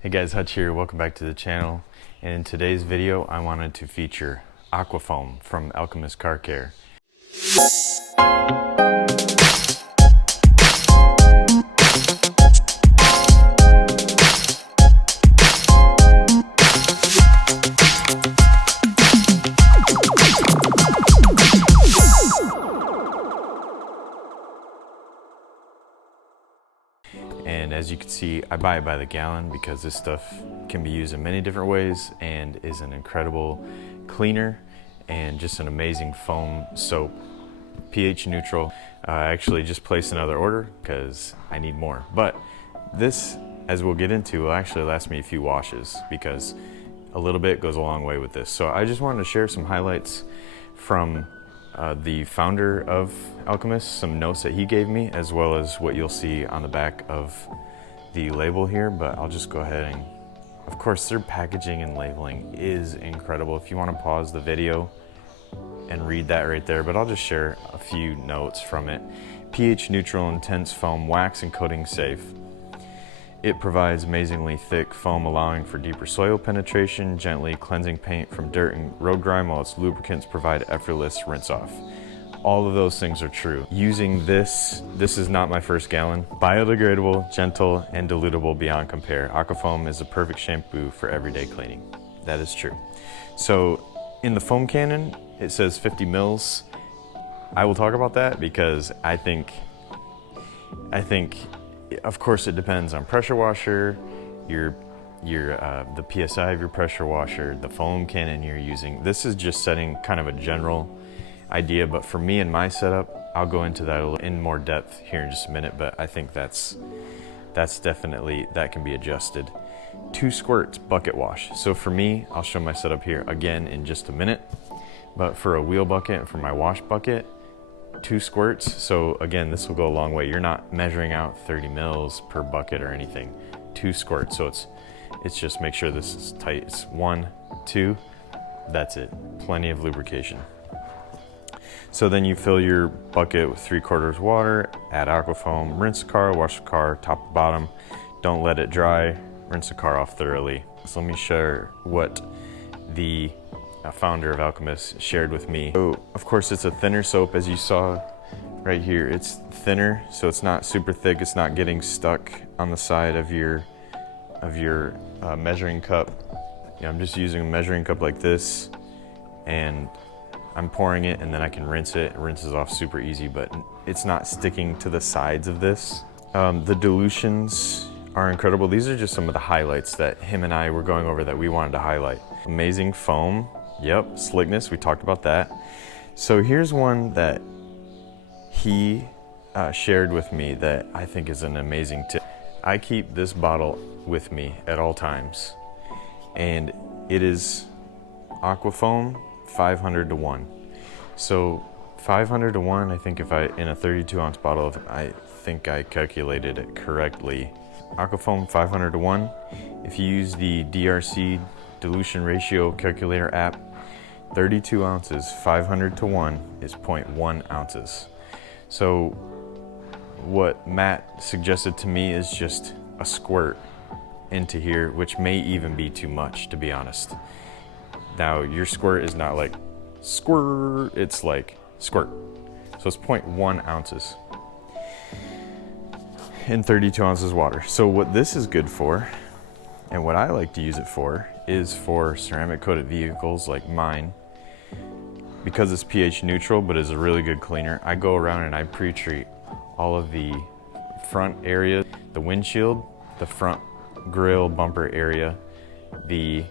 Hey guys, Hutch here. Welcome back to the channel. And in today's video, I wanted to feature Aquafoam from Alchemist Car Care. And as you can see, I buy it by the gallon because this stuff can be used in many different ways and is an incredible cleaner and just an amazing foam soap. pH neutral. I actually just placed another order because I need more. But this, as we'll get into, will actually last me a few washes because a little bit goes a long way with this. So I just wanted to share some highlights from the founder of Alchemist, some notes that he gave me, as well as what you'll see on the back of the label here. But I'll just go ahead and, of course, their packaging and labeling is incredible. If you want to pause the video and read that right there, but I'll just share a few notes from it. pH neutral, intense foam, wax and coating safe. It provides amazingly thick foam, allowing for deeper soil penetration, gently cleansing paint from dirt and road grime, while its lubricants provide effortless rinse off. All of those things are true. Using this is not my first gallon. Biodegradable, gentle, and dilutable beyond compare. Aquafoam is a perfect shampoo for everyday cleaning. That is true. So in the foam cannon, it says 50 mils. I will talk about that because I think of course it depends on pressure washer, the PSI of your pressure washer, the foam cannon you're using. This is just setting kind of a general idea, but for me and my setup, I'll go into that a little in more depth here in just a minute, but I think that's definitely, that can be adjusted. 2 squirts bucket wash. So for me, I'll show my setup here again in just a minute, but for a wheel bucket and for my wash bucket, 2 squirts. So again, this will go a long way. You're not measuring out 30 mils per bucket or anything. 2 squirts. So it's just make sure this is tight. It's 1, 2, that's it. Plenty of lubrication. So then you fill your bucket with 3/4 water, add Aquafoam, rinse the car, wash the car top to bottom. Don't let it dry, rinse the car off thoroughly. So let me share what the founder of Alchemist shared with me. So of course it's a thinner soap, as you saw right here. It's thinner, so it's not super thick. It's not getting stuck on the side of your measuring cup. I'm just using a measuring cup like this, and I'm pouring it, and then I can rinse it. It rinses off super easy, but it's not sticking to the sides of this. The dilutions are incredible. These are just some of the highlights that him and I were going over that we wanted to highlight. Amazing foam. Yep, slickness, we talked about that. So here's one that he shared with me that I think is an amazing tip. I keep this bottle with me at all times, and it is Aquafoam 500 to 1. So 500 to 1, I think if in a 32 ounce bottle, I think I calculated it correctly. Aquafoam 500 to 1. If you use the DRC dilution ratio calculator app, 32 ounces, 500 to 1 is 0.1 ounces. So what Matt suggested to me is just a squirt into here, which may even be too much, to be honest. Now your squirt is not like squirt, it's like squirt. So it's 0.1 ounces in 32 ounces water. So what this is good for, and what I like to use it for, is for ceramic coated vehicles like mine. Because it's pH neutral but is a really good cleaner, I go around and I pre-treat all of the front area, the windshield, the front grille bumper area, the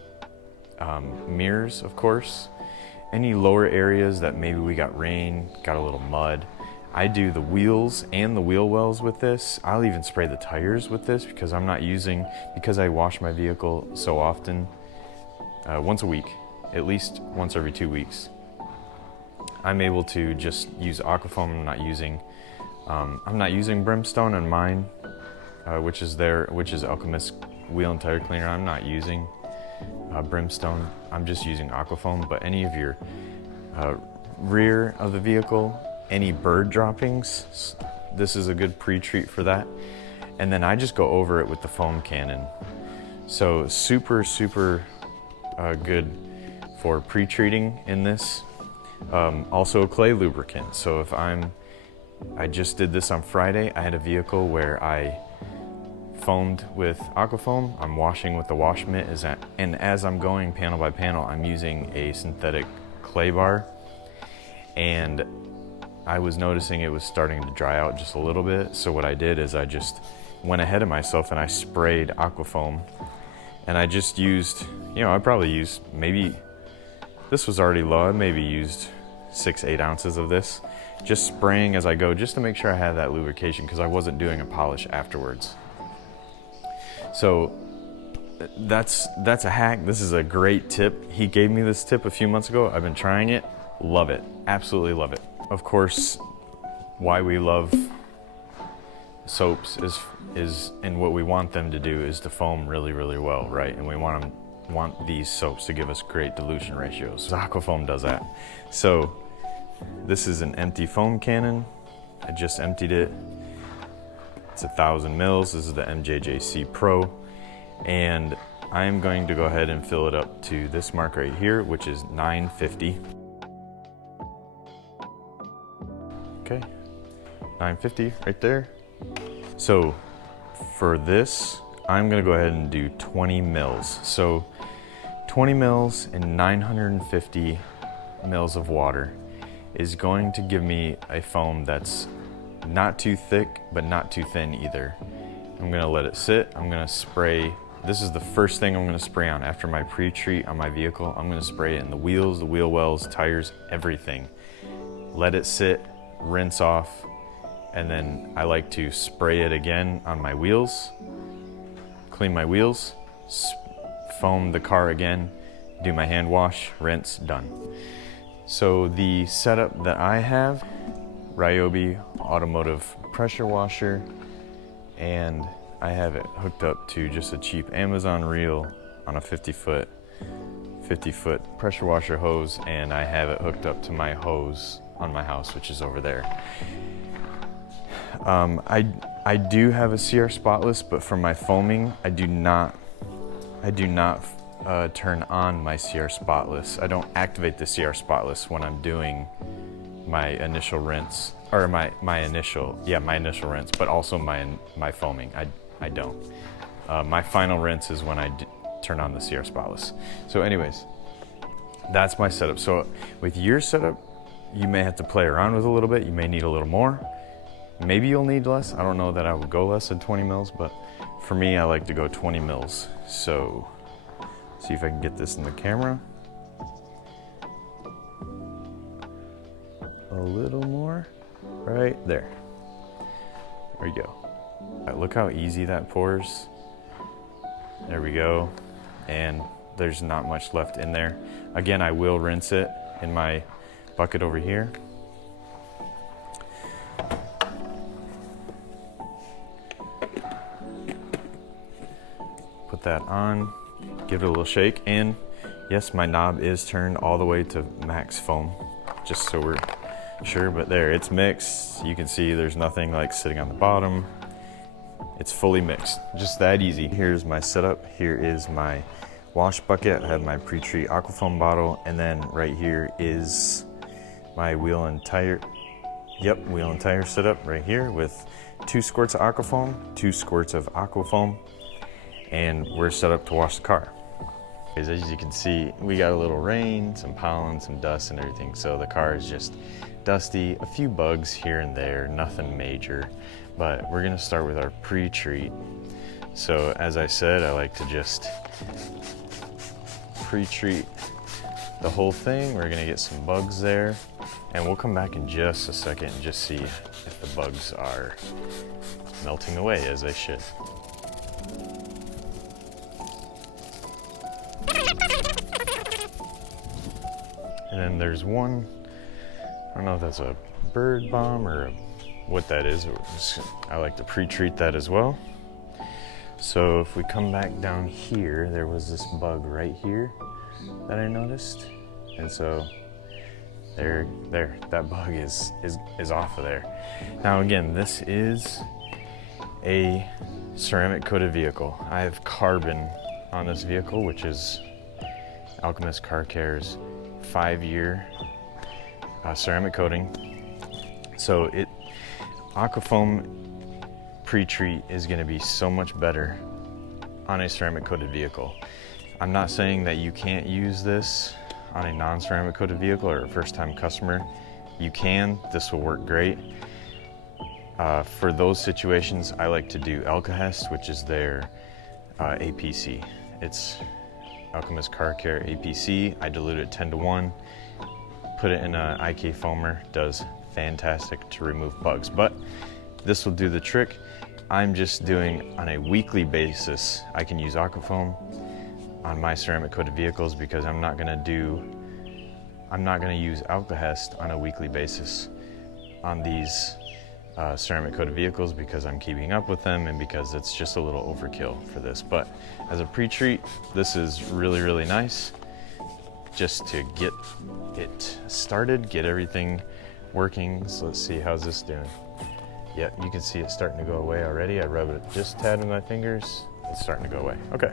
mirrors, of course, any lower areas that maybe we got rain, got a little mud. I do the wheels and the wheel wells with this. I'll even spray the tires with this because because I wash my vehicle so often, once a week, at least once every 2 weeks. I'm able to just use Aquafoam. I'm not using brimstone on mine, which is Alchemist wheel and tire cleaner. I'm not using brimstone. I'm just using Aquafoam. But any of your rear of the vehicle, any bird droppings, this is a good pre-treat for that. And then I just go over it with the foam cannon. So super good for pre-treating in this. Also a clay lubricant. So if I just did this on Friday. I had a vehicle where I foamed with Aquafoam. I'm washing with the wash mitt, and as I'm going panel by panel, I'm using a synthetic clay bar, and I was noticing it was starting to dry out just a little bit. So what I did is I just went ahead of myself and I sprayed Aquafoam, and I just used, I probably used, maybe this was already low, I maybe used 6-8 ounces of this, just spraying as I go, just to make sure I had that lubrication, because I wasn't doing a polish afterwards. So that's a hack. This is a great tip. He gave me this tip a few months ago. I've been trying it. Love it. Absolutely love it. Of course, why we love soaps is and what we want them to do is to foam really well, right? And we want these soaps to give us great dilution ratios. Aquafoam does that. So this is an empty foam cannon. I just emptied it. It's 1,000 mils. This is the MJJC Pro, and I'm going to go ahead and fill it up to this mark right here, which is 950. Okay, 950 right there. So for this, I'm gonna go ahead and do 20 mils. So 20 mils and 950 mils of water is going to give me a foam that's not too thick, but not too thin either. I'm gonna let it sit. I'm gonna spray. This is the first thing I'm gonna spray on after my pre-treat on my vehicle. I'm gonna spray it in the wheels, the wheel wells, tires, everything. Let it sit, rinse off, and then I like to spray it again on my wheels, clean my wheels, foam the car again, do my hand wash, rinse, done. So the setup that I have, Ryobi automotive pressure washer, and I have it hooked up to just a cheap Amazon reel on a 50 foot pressure washer hose, and I have it hooked up to my hose on my house, which is over there. I do have a CR spotless, but for my foaming, I do not turn on my CR spotless. I don't activate the CR spotless when I'm doing my initial rinse, or my initial rinse, but also my foaming. I don't. My final rinse is when I turn on the CR spotless. So anyways, that's my setup. So with your setup, you may have to play around with a little bit. You may need a little more. Maybe you'll need less. I don't know that I would go less than 20 mils, but for me, I like to go 20 mils. So see if I can get this in the camera. A little more, right there. There we go. Look how easy that pours. There we go. And there's not much left in there. Again, I will rinse it in my bucket over here. Put that on, give it a little shake, and yes, my knob is turned all the way to max foam, just so we're sure, but there, it's mixed. You can see there's nothing like sitting on the bottom. It's fully mixed, just that easy. Here's my setup. Here is my wash bucket. I have my pre-treat Aquafoam bottle, and then right here is my wheel and tire setup right here with 2 squirts of Aquafoam, 2 squirts of Aquafoam, and we're set up to wash the car. As you can see, we got a little rain, some pollen, some dust and everything, so the car is just dusty, a few bugs here and there, nothing major, but we're gonna start with our pre-treat. So as I said, I like to just pre-treat the whole thing. We're gonna get some bugs there, and we'll come back in just a second and just see if the bugs are melting away as they should. And then there's one, I don't know if that's a bird bomb or what that is. I like to pre-treat that as well. So if we come back down here, there was this bug right here that I noticed. And so there, that bug is off of there. Now again, this is a ceramic coated vehicle. I have carbon on this vehicle, which is Alchemist Car Care's 5-year ceramic coating. So Aquafoam pre-treat is going to be so much better on a ceramic coated vehicle. I'm not saying that you can't use this on a non-ceramic coated vehicle or a first-time customer. You can. This will work great. For those situations, I like to do Alchemist, which is their APC. It's Alchemist Car Care APC. I dilute it 10-to-1, put it in an IK foamer. Does fantastic to remove bugs, but this will do the trick. I'm just doing on a weekly basis. I can use Aquafoam on my ceramic coated vehicles because I'm not gonna use Alchemist on a weekly basis on these ceramic coated vehicles because I'm keeping up with them and because it's just a little overkill for this. But as a pre-treat, this is really, really nice just to get it started, get everything working. So let's see, how's this doing? Yeah, you can see it starting to go away already. I rub it just a tad with my fingers. It's starting to go away. Okay.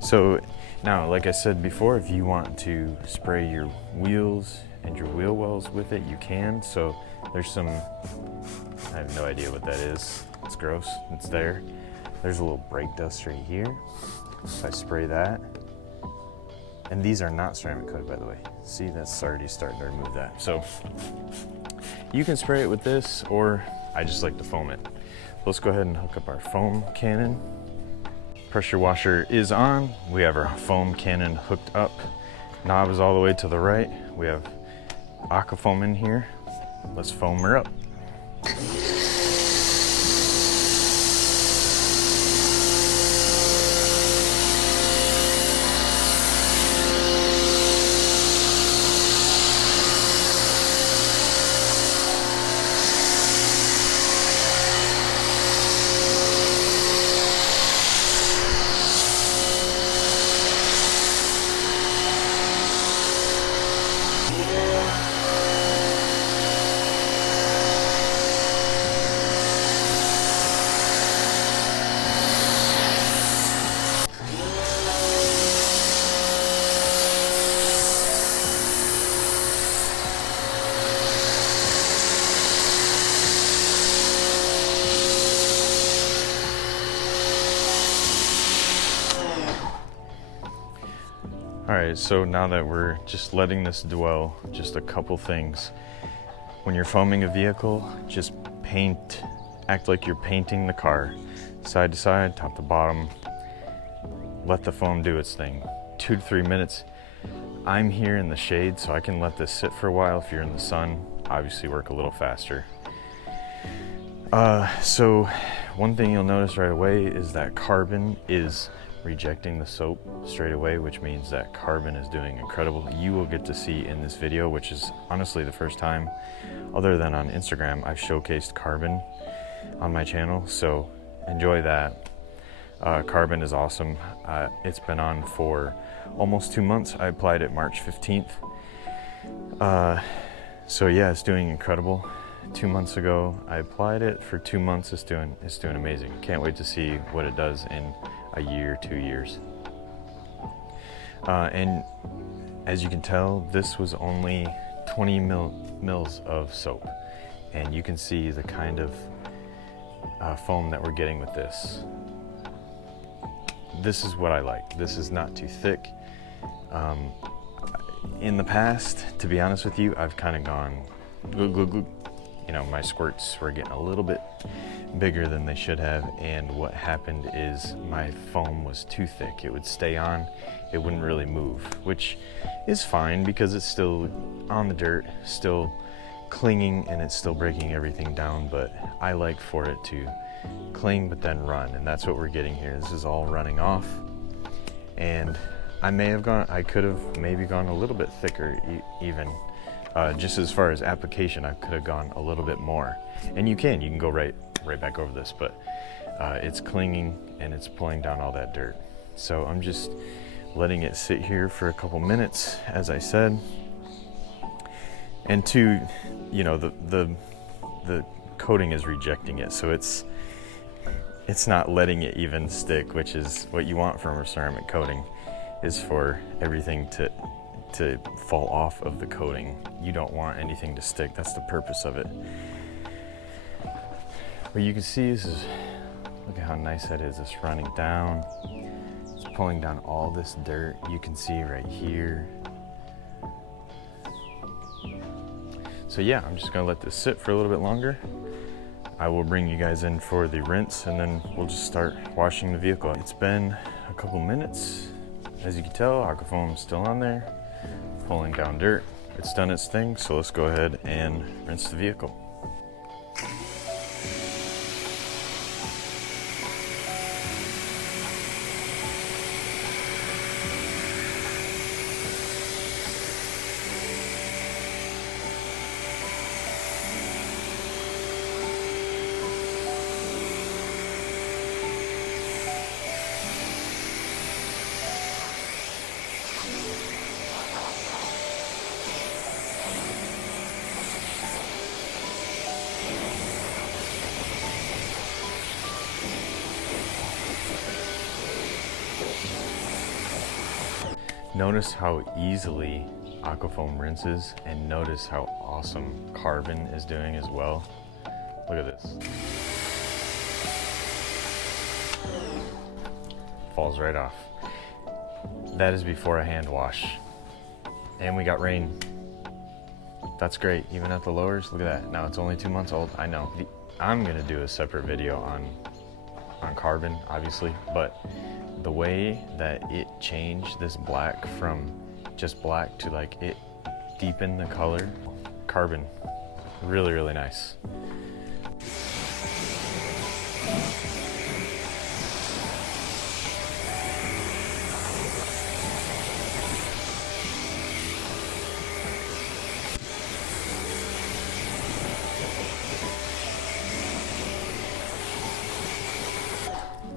So now, like I said before, if you want to spray your wheels and your wheel wells with it, you can. So there's some, I have no idea what that is. It's gross, it's there. There's a little brake dust right here. If I spray that, and these are not ceramic coated, by the way. See, that's already starting to remove that. So you can spray it with this, or I just like to foam it. Let's go ahead and hook up our foam cannon. Pressure washer is on. We have our foam cannon hooked up. Knob is all the way to the right. We have Aquafoam in here. Let's foam her up. All right, so now that we're just letting this dwell, just a couple things. When you're foaming a vehicle, just act like you're painting the car, side to side, top to bottom. Let the foam do its thing. 2 to 3 minutes. I'm here in the shade, so I can let this sit for a while. If you're in the sun, obviously work a little faster. So one thing you'll notice right away is that carbon is rejecting the soap straight away, which means that carbon is doing incredible. You will get to see in this video, which is honestly the first time, other than on Instagram, I've showcased carbon on my channel, so enjoy that. Carbon is awesome. It's been on for almost 2 months. I applied it March 15th. So yeah, it's doing incredible. 2 months ago, I applied it. For 2 months, it's doing amazing. Can't wait to see what it does in a year, 2 years. And as you can tell, this was only 20 mils of soap. And you can see the kind of foam that we're getting with this. This is what I like. This is not too thick. In the past, to be honest with you, I've kind of gone glug, glug, glug. You know, my squirts were getting a little bit bigger than they should have, and what happened is my foam was too thick. It would stay on, it wouldn't really move, which is fine because it's still on the dirt, still clinging, and it's still breaking everything down, but I like for it to cling but then run, and that's what we're getting here. This is all running off, and I could have maybe gone a little bit thicker even. Just as far as application, I could have gone a little bit more. And you can go right back over this, but it's clinging and it's pulling down all that dirt. So I'm just letting it sit here for a couple minutes, as I said. And two, you know, the coating is rejecting it, so it's it's not letting it even stick, which is what you want from a ceramic coating, is for everything to fall off of the coating. You don't want anything to stick. That's the purpose of it. But you can see this is, look at how nice that is. It's running down. It's pulling down all this dirt. You can see right here. So yeah, I'm just gonna let this sit for a little bit longer. I will bring you guys in for the rinse and then we'll just start washing the vehicle. It's been a couple minutes. As you can tell, Aquafoam is still on there, pulling down dirt. It's done its thing, so let's go ahead and rinse the vehicle. Notice how easily Aquafoam rinses, and notice how awesome Carbon is doing as well. Look at this. Falls right off. That is before a hand wash. And we got rain. That's great, even at the lowers. Look at that. Now it's only 2 months old, I know. I'm gonna do a separate video on Carbon, obviously, but the way that it changed this black from just black to like it deepened the color. Carbon, really, really nice.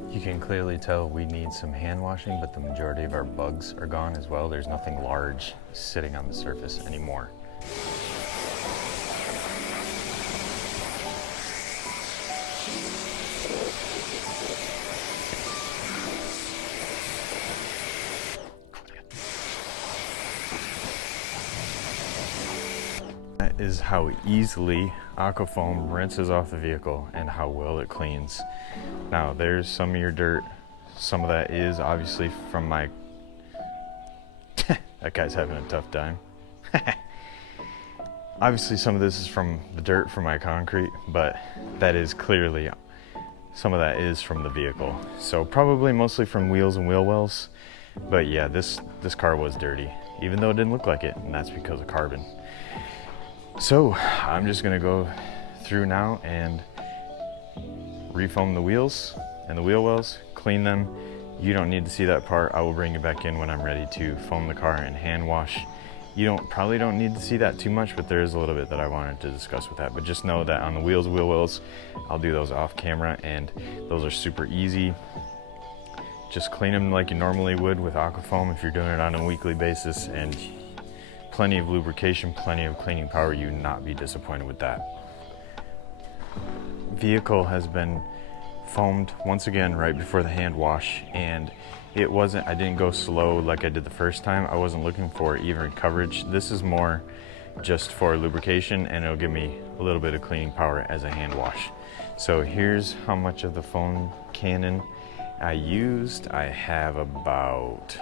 You can clearly tell we need some hand washing, but the majority of our bugs are gone as well. There's nothing large sitting on the surface anymore. That is how easily Aquafoam rinses off the vehicle and how well it cleans. Now there's some of your dirt. Some of that is obviously from my that guy's having a tough time. Obviously some of this is from the dirt from my concrete, but that is clearly, some of that is from the vehicle. So probably mostly from wheels and wheel wells. But yeah, this car was dirty, even though it didn't look like it, and that's because of Carbon. So I'm just gonna go through now and refoam the wheels and the wheel wells, clean them. You don't need to see that part. I will bring it back in when I'm ready to foam the car and hand wash. You probably don't need to see that too much, but there is a little bit that I wanted to discuss with that. But just know that on the wheels, wheel wells, I'll do those off camera, and those are super easy. Just clean them like you normally would with Aquafoam if you're doing it on a weekly basis, and plenty of lubrication, plenty of cleaning power. You would not be disappointed with that. Vehicle has been foamed once again right before the hand wash, and I didn't go slow like I did the first time. I wasn't looking for even coverage. This is more just for lubrication, and it'll give me a little bit of cleaning power as a hand wash. So here's how much of the foam cannon I used. I have about,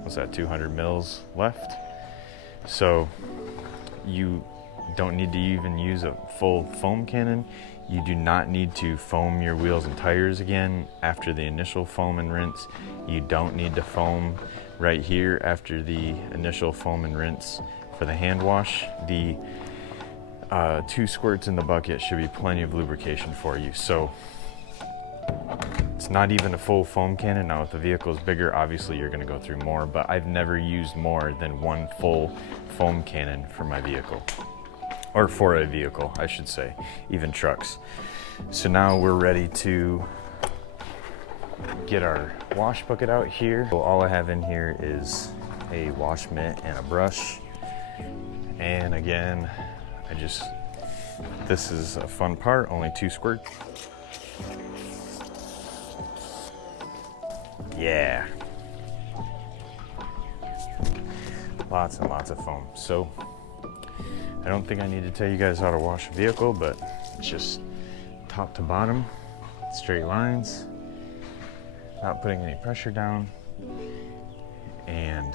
what's that, 200 mils left. So you don't need to even use a full foam cannon. You do not need to foam your wheels and tires again after the initial foam and rinse. You don't need to foam right here after the initial foam and rinse for the hand wash. The 2 squirts in the bucket should be plenty of lubrication for you. So it's not even a full foam cannon. Now if the vehicle is bigger, obviously you're gonna go through more, but I've never used more than 1 full foam cannon for my vehicle. Or for a vehicle, I should say, even trucks. So now we're ready to get our wash bucket out here. So all I have in here is a wash mitt and a brush. And again, this is a fun part, only 2 squirts. Yeah. Lots and lots of foam. So I don't think I need to tell you guys how to wash a vehicle, but it's just top to bottom, straight lines, not putting any pressure down, and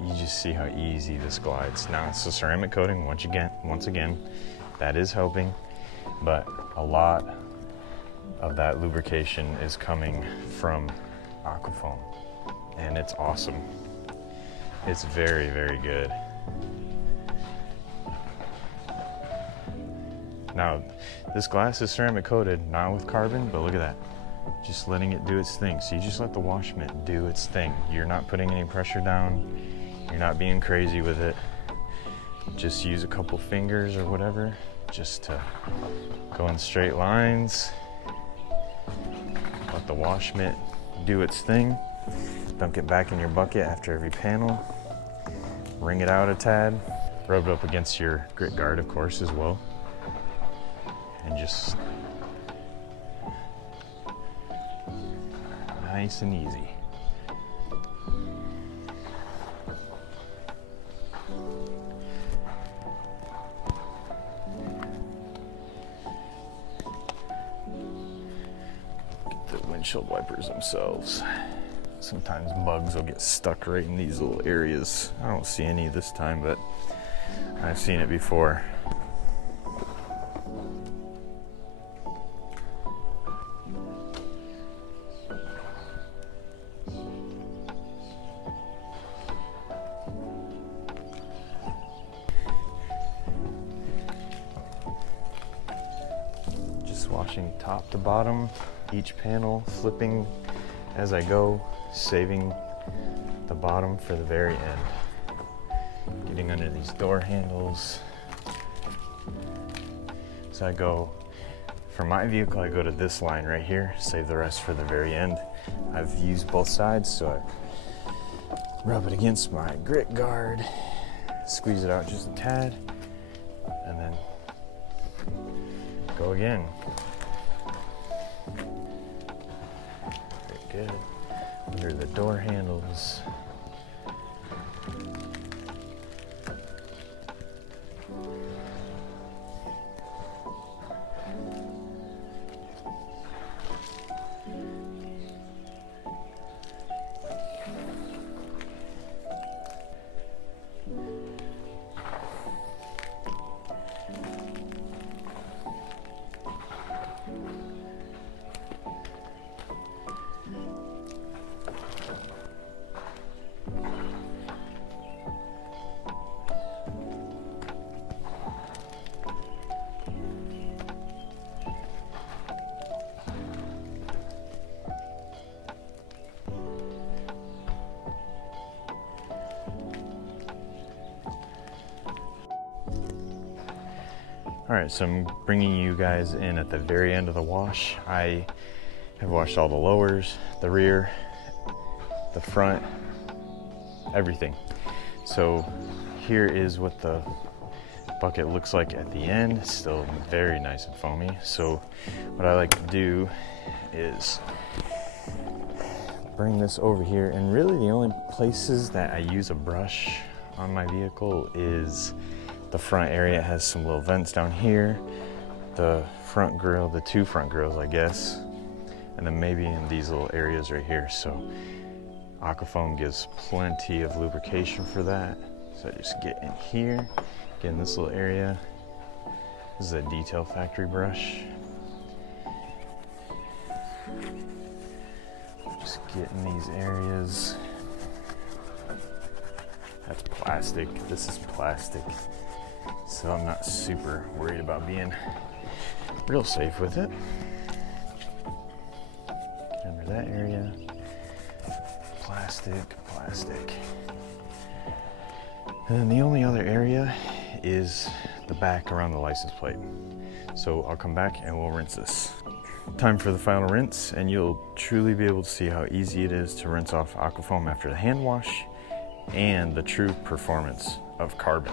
you just see how easy this glides. Now it's a ceramic coating once again, that is helping, but a lot of that lubrication is coming from Aquafoam, and it's awesome. It's very, very good. Now, this glass is ceramic coated, not with carbon, but look at that. Just letting it do its thing. So you just let the wash mitt do its thing. You're not putting any pressure down. You're not being crazy with it. Just use a couple fingers or whatever, just to go in straight lines. Let the wash mitt do its thing. Dunk it back in your bucket after every panel. Wring it out a tad. Rub it up against your grit guard, of course, as well. And just nice and easy. Get the windshield wipers themselves. Sometimes bugs will get stuck right in these little areas. I don't see any this time, but I've seen it before. Just washing top to bottom, each panel, flipping as I go, saving the bottom for the very end. Getting under these door handles. So I go, for my vehicle, I go to this line right here, save the rest for the very end. I've used both sides, so I rub it against my grit guard, squeeze it out just a tad, and then go again. Very good. Under the door handles. All right, so I'm bringing you guys in at the very end of the wash. I have washed all the lowers, the rear, the front, everything. So here is what the bucket looks like at the end. It's still very nice and foamy. So what I like to do is bring this over here, and really the only places that I use a brush on my vehicle is the front area. It has some little vents down here, the front grille, the two front grills, I guess, and then maybe in these little areas right here. So Aquafoam gives plenty of lubrication for that. So I just get in here, get in this little area. This is a Detail Factory brush. Just get in these areas. That's plastic. This is plastic. So I'm not super worried about being real safe with it. Get under that area. Plastic, plastic. And then the only other area is the back around the license plate. So I'll come back and we'll rinse this. Time for the final rinse, and you'll truly be able to see how easy it is to rinse off Aquafoam after the hand wash and the true performance of carbon.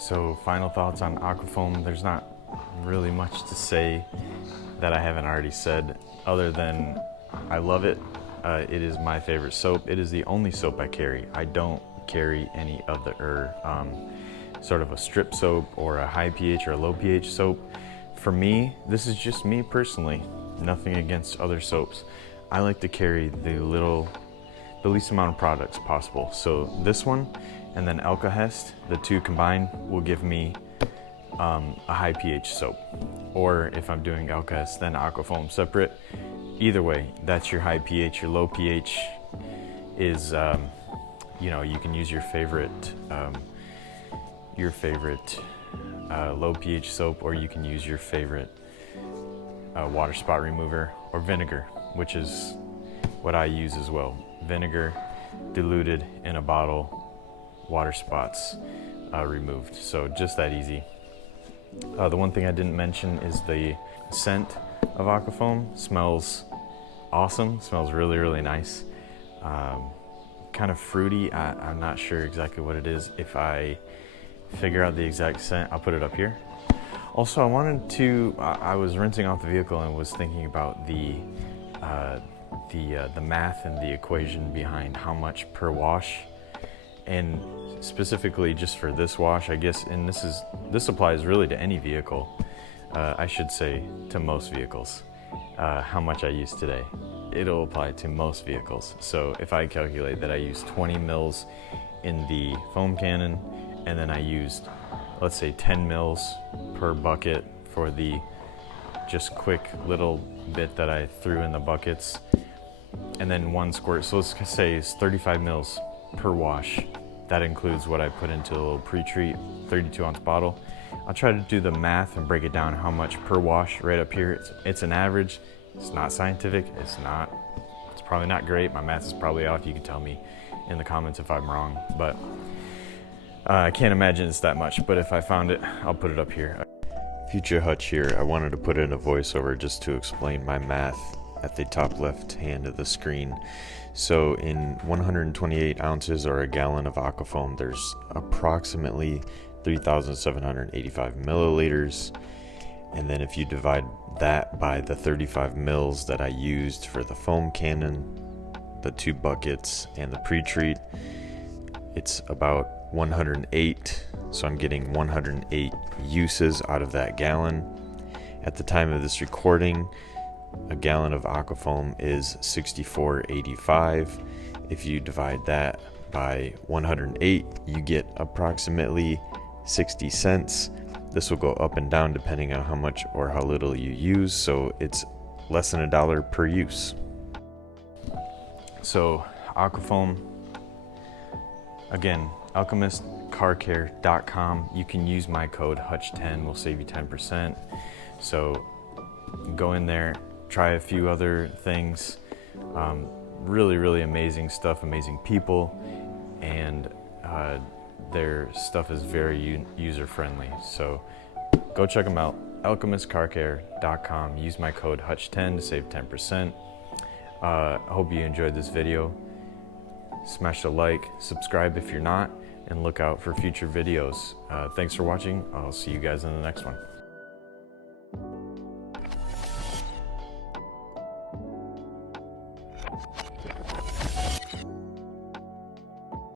So final thoughts on Aquafoam. There's not really much to say that I haven't already said, other than I love it. It is my favorite soap. It is the only soap I carry. I don't carry any other sort of a strip soap or a high pH or a low pH soap. For me, this is just me personally, nothing against other soaps. I like to carry the least amount of products possible. So this one and then Alchemist, the two combined will give me a high pH soap. Or if I'm doing Alchemist, then Aquafoam separate. Either way, that's your high pH. Your low pH is, you can use your favorite low pH soap, or you can use your favorite water spot remover or vinegar, which is what I use as well. Vinegar diluted in a bottle, water spots removed. So just that easy. The one thing I didn't mention is the scent of Aquafoam. Smells awesome, smells really, really nice. Kind of fruity. I'm not sure exactly what it is. If I figure out the exact scent, I'll put it up here. Also, I was rinsing off the vehicle and was thinking about the math and the equation behind how much per wash, and specifically just for this wash, I guess, and this applies really to any vehicle, I should say to most vehicles, how much I use today. It'll apply to most vehicles. So if I calculate that I use 20 mils in the foam cannon, and then I used, let's say, 10 mils per bucket for the just quick little bit that I threw in the buckets, and then 1 squirt, so let's say it's 35 mils per wash. That includes what I put into a little pre-treat 32-ounce bottle. I'll try to do the math and break it down how much per wash right up here. It's an average. It's not scientific. It's probably not great. My math is probably off. You can tell me in the comments if I'm wrong, but I can't imagine it's that much, but if I found it, I'll put it up here. Future Hutch here. I wanted to put in a voiceover just to explain my math at the top left hand of the screen. So in 128 ounces or a gallon of Aquafoam, there's approximately 3,785 milliliters. And then if you divide that by the 35 mils that I used for the foam cannon, the 2 buckets, and the pre-treat, it's about 108. So I'm getting 108 uses out of that gallon. At the time of this recording, a gallon of Aquafoam is $64.85. If you divide that by 108, you get approximately 60 cents. This will go up and down depending on how much or how little you use, so it's less than $1 per use. So Aquafoam, again, alchemistcarcare.com. You can use my code Hutch10, will save you 10%. So go in there, try a few other things. Really, really amazing stuff, amazing people, and their stuff is very user-friendly. So go check them out, alchemistcarcare.com. Use my code Hutch10 to save 10%. I hope you enjoyed this video. Smash the like, subscribe if you're not, and look out for future videos. Thanks for watching. I'll see you guys in the next one.